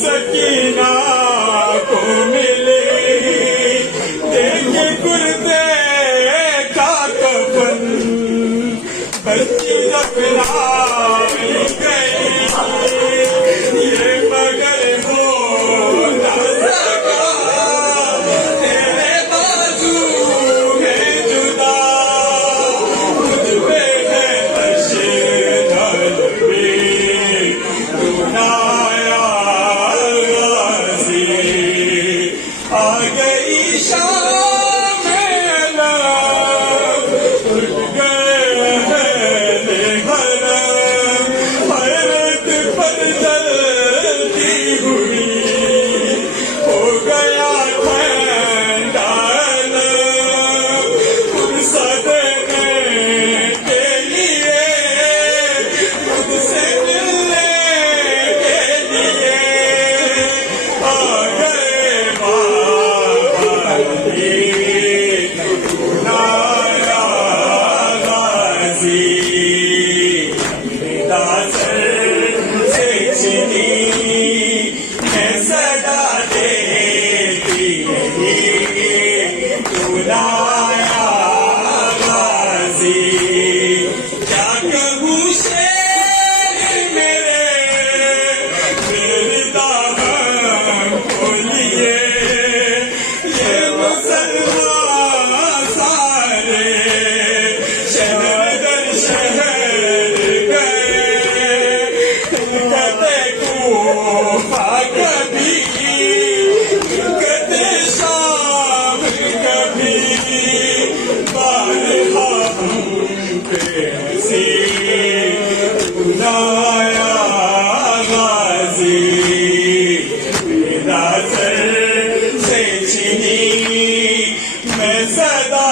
सकीना को मिले देखे कुर्ते का कफन बच्ची जब मिल गई ये मगर हो न सका तेरे बाजू में जुदा मुझ पे है नशे नलवे तू ना आ गई शाम उठ गए हरत पर जलती हुई हो गया ठंडाल फुर्सत के लिए मुझसे मिलने के लिए आ गए सदा देती रही बुलाया गाजी क्या कहूँ शेर मेरे दामन खोलिए ये मुसलमान सारे शहर दर शहर गए कते को कभी कते शाम कभी बारहा पे हंसी बुलाया गाजी मेरा सर से छिनी मैं सदा